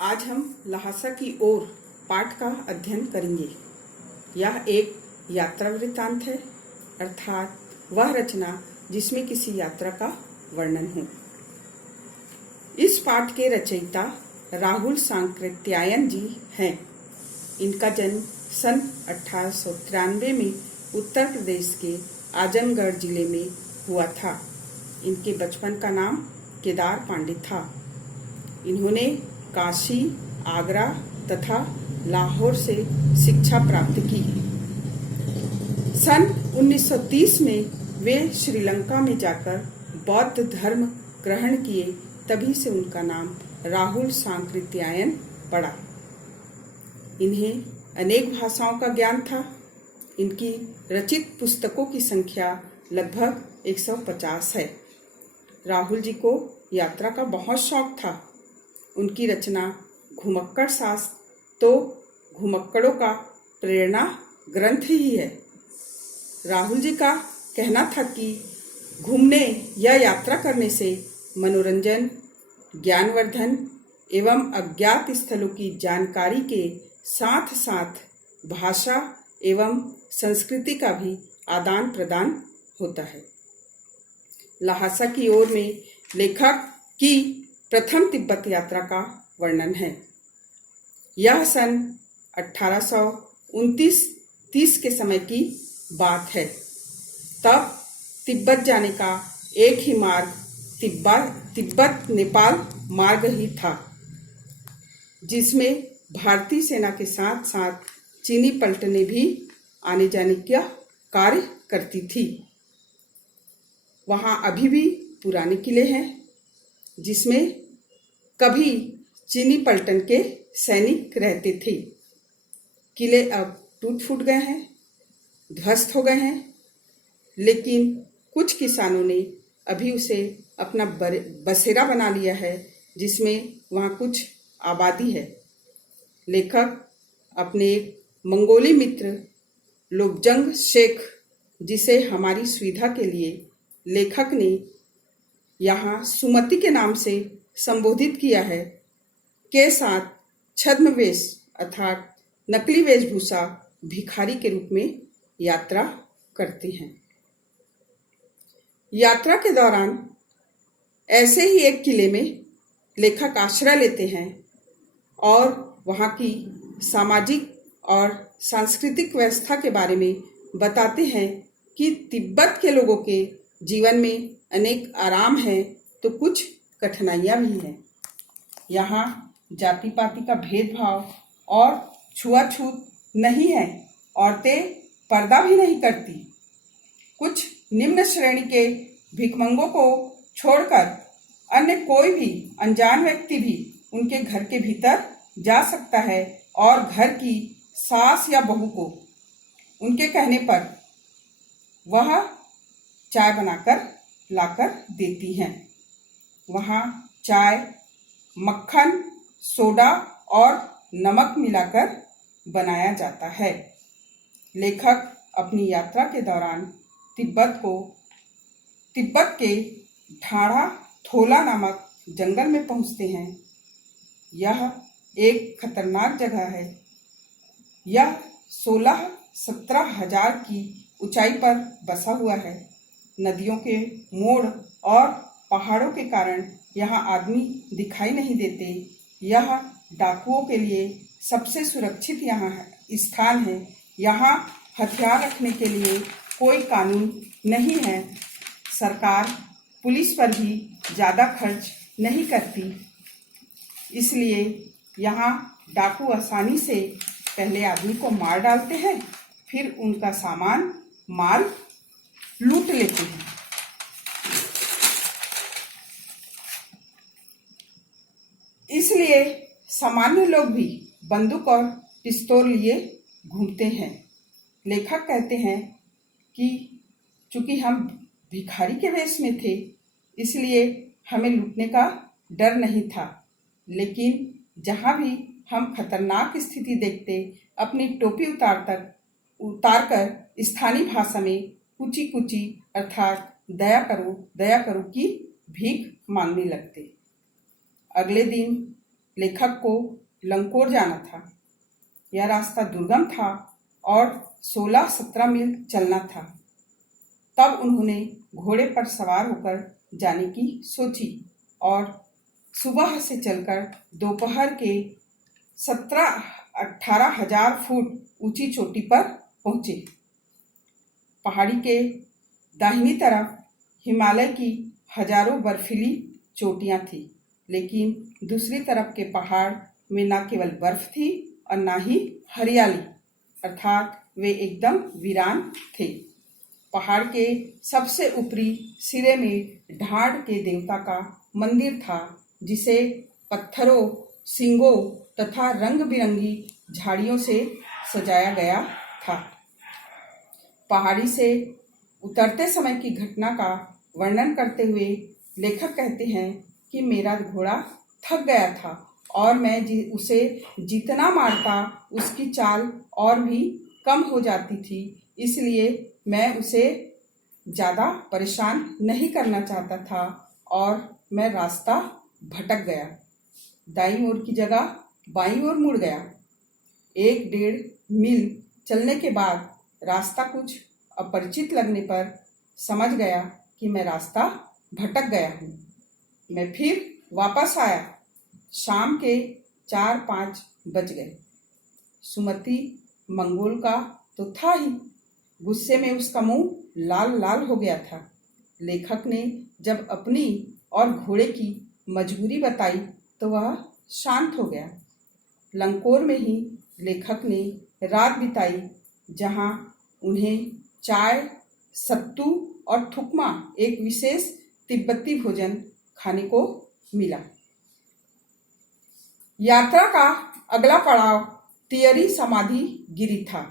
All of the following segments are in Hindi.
आज हम ल्हासा की ओर पाठ का अध्ययन करेंगे। यह एक यात्रा वृत्तांत है, अर्थात वह रचना जिसमें किसी यात्रा का वर्णन हो। इस पाठ के रचयिता राहुल सांकृत्यायन जी हैं। इनका जन्म सन 1893 में उत्तर प्रदेश के आजमगढ़ जिले में हुआ था। इनके बचपन का नाम केदार पांडे था। इन्होंने काशी, आगरा तथा लाहौर से शिक्षा प्राप्त की। सन 1930 में वे श्रीलंका में जाकर बौद्ध धर्म ग्रहण किए। तभी से उनका नाम राहुल सांकृत्यायन पड़ा। इन्हें अनेक भाषाओं का ज्ञान था। इनकी रचित पुस्तकों की संख्या लगभग 150 है। राहुल जी को यात्रा का बहुत शौक था। उनकी रचना घुमक्कड़ शास्त्र तो घुमक्कड़ों का प्रेरणा ग्रंथ ही है। राहुल जी का कहना था कि घूमने या यात्रा करने से मनोरंजन, ज्ञानवर्धन एवं अज्ञात स्थलों की जानकारी के साथ साथ भाषा एवं संस्कृति का भी आदान प्रदान होता है। ल्हासा की ओर में लेखक की प्रथम तिब्बत यात्रा का वर्णन है। यह सन 1829-30 के समय की बात है। तब तिब्बत जाने का एक ही मार्ग तिब्बत नेपाल मार्ग ही था, जिसमें भारतीय सेना के साथ साथ चीनी पलटनें भी आने जाने का कार्य करती थी। वहाँ अभी भी पुराने किले हैं, जिसमें कभी चीनी पलटन के सैनिक रहते थे। किले अब टूट फूट गए हैं, ध्वस्त हो गए हैं, लेकिन कुछ किसानों ने अभी उसे अपना बसेरा बना लिया है, जिसमें वहाँ कुछ आबादी है। लेखक अपने एक मंगोली मित्र लोबजंग शेख, जिसे हमारी सुविधा के लिए लेखक ने यहाँ सुमति के नाम से संबोधित किया है, के साथ छद्मवेश अर्थात नकली वेशभूषा भिखारी के रूप में यात्रा करते हैं। यात्रा के दौरान ऐसे ही एक किले में लेखक आश्रय लेते हैं और वहाँ की सामाजिक और सांस्कृतिक व्यवस्था के बारे में बताते हैं कि तिब्बत के लोगों के जीवन में अनेक आराम हैं तो कुछ कठिनाइयाँ भी हैं। यहाँ जाति पाति का भेदभाव और छुआछूत नहीं है। औरतें पर्दा भी नहीं करती। कुछ निम्न श्रेणी के भिखमंगों को छोड़कर अन्य कोई भी अनजान व्यक्ति भी उनके घर के भीतर जा सकता है और घर की सास या बहू को उनके कहने पर वह चाय बनाकर लाकर देती हैं। वहाँ चाय, मक्खन, सोडा और नमक मिलाकर बनाया जाता है। लेखक अपनी यात्रा के दौरान तिब्बत के ढाढ़ा थोला नामक जंगल में पहुँचते हैं। यह एक खतरनाक जगह है। यह 16-17 हजार की ऊंचाई पर बसा हुआ है। नदियों के मोड़ और पहाड़ों के कारण यहाँ आदमी दिखाई नहीं देते। यह डाकुओं के लिए सबसे सुरक्षित स्थान है। यहाँ हथियार रखने के लिए कोई कानून नहीं है। सरकार पुलिस पर भी ज़्यादा खर्च नहीं करती, इसलिए यहाँ डाकू आसानी से पहले आदमी को मार डालते हैं, फिर उनका सामान माल लूट लेते हैं। इसलिए सामान्य लोग भी बंदूक और पिस्तौल लिए घूमते हैं। लेखक कहते हैं कि चूंकि हम भिखारी के वेश में थे, इसलिए हमें लूटने का डर नहीं था, लेकिन जहाँ भी हम खतरनाक स्थिति देखते, अपनी टोपी उतारकर स्थानीय भाषा में कुची कुची अर्थात दया करो की भीख मांगने लगते। अगले दिन लेखक को लंकोर जाना था। यह रास्ता दुर्गम था और 16-17 मील चलना था। तब उन्होंने घोड़े पर सवार होकर जाने की सोची और सुबह से चलकर दोपहर के 17-18 हजार फुट ऊंची चोटी पर पहुंचे। पहाड़ी के दाहिनी तरफ हिमालय की हजारों बर्फीली चोटियां थी, लेकिन दूसरी तरफ के पहाड़ में न केवल बर्फ थी और न ही हरियाली, अर्थात वे एकदम वीरान थे। पहाड़ के सबसे ऊपरी सिरे में ढाढ़ के देवता का मंदिर था, जिसे पत्थरों, सींगों तथा रंग बिरंगी झाड़ियों से सजाया गया था। पहाड़ी से उतरते समय की घटना का वर्णन करते हुए लेखक कहते हैं कि मेरा घोड़ा थक गया था और मैं उसे जितना मारता उसकी चाल और भी कम हो जाती थी, इसलिए मैं उसे ज़्यादा परेशान नहीं करना चाहता था और मैं रास्ता भटक गया। दाईं ओर की जगह बाईं ओर मुड़ गया। 1-1.5 मील चलने के बाद रास्ता कुछ अपरिचित लगने पर समझ गया कि मैं रास्ता भटक गया हूँ। मैं फिर वापस आया। शाम के 4-5 बज गए। सुमति मंगोल का तो था ही, गुस्से में उसका मुंह लाल लाल हो गया था। लेखक ने जब अपनी और घोड़े की मजबूरी बताई तो वह शांत हो गया। लंकोर में ही लेखक ने रात बिताई, जहां उन्हें चाय, सत्तू और थुकमा, एक विशेष तिब्बती भोजन खाने को मिला। यात्रा का अगला पड़ाव तियरी समाधि गिरी था।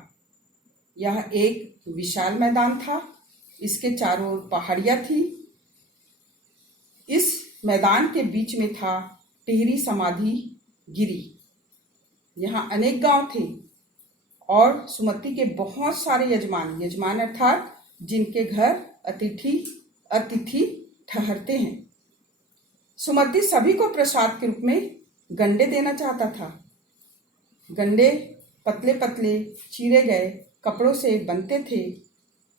यह एक विशाल मैदान था। इसके चारों ओर पहाड़ियां थी। इस मैदान के बीच में था टिहरी समाधि गिरी। यहाँ अनेक गांव थे और सुमति के बहुत सारे यजमान अर्थात जिनके घर अतिथि ठहरते हैं। सुमति सभी को प्रसाद के रूप में गंडे देना चाहता था। गंडे पतले पतले चीरे गए कपड़ों से बनते थे।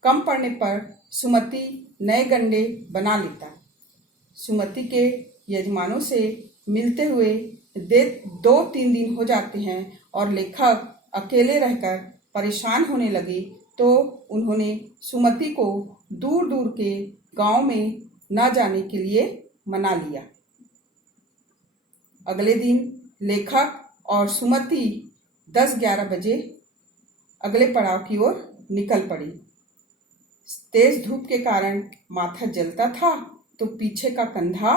कम पड़ने पर सुमति नए गंडे बना लेता। सुमति के यजमानों से मिलते हुए 2-3 दिन हो जाते हैं और लेखक अकेले रहकर परेशान होने लगे, तो उन्होंने सुमति को दूर दूर के गांव में न जाने के लिए मना लिया। अगले दिन लेखक और सुमति 10-11 बजे अगले पड़ाव की ओर निकल पड़ी। तेज धूप के कारण माथा जलता था तो पीछे का कंधा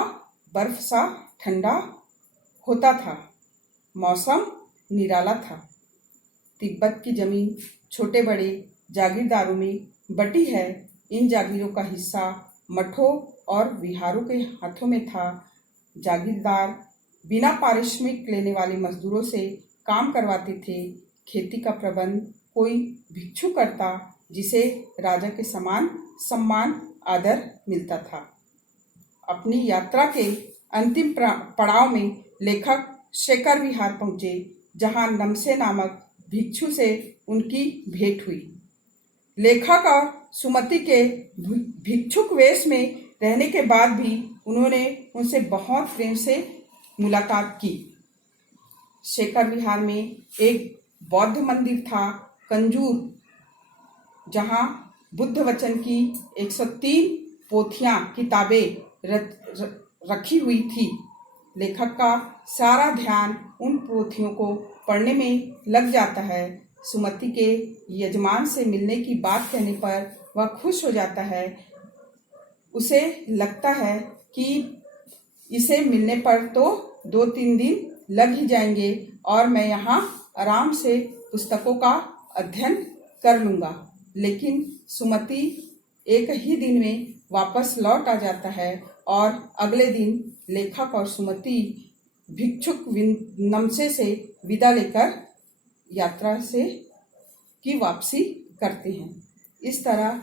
बर्फ सा ठंडा होता था। मौसम निराला था। तिब्बत की जमीन छोटे बड़े जागीरदारों में बटी है। इन जागीरों का हिस्सा मठों और विहारों के हाथों में था। जागीरदार बिना पारिश्रमिक लेने वाले मजदूरों से काम करवाते थे। खेती का प्रबंध कोई भिक्षु करता, जिसे राजा के समान सम्मान आदर मिलता था। अपनी यात्रा के अंतिम पड़ाव में लेखक शेखर विहार पहुंचे, जहां नमसे नामक भिक्षु से उनकी भेंट हुई। लेखक और सुमति के भिक्षुक वेश में रहने के बाद भी उन्होंने उनसे बहुत प्रेम से मुलाकात की। शेखर विहार में एक बौद्ध मंदिर था, कंजूर, जहां बुद्ध वचन की 103 पोथियां किताबें रखी हुई थी। लेखक का सारा ध्यान उन पोथियों को पढ़ने में लग जाता है। सुमति के यजमान से मिलने की बात कहने पर वह खुश हो जाता है। उसे लगता है कि इसे मिलने पर तो 2-3 दिन लग ही जाएंगे और मैं यहाँ आराम से पुस्तकों का अध्ययन कर लूँगा। लेकिन सुमति एक ही दिन में वापस लौट आ जाता है और अगले दिन लेखक और सुमति भिक्षुक नमसे से विदा लेकर यात्रा से की वापसी करते हैं। इस तरह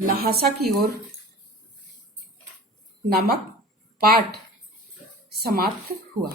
ल्हासा की ओर नामक पाठ समाप्त हुआ।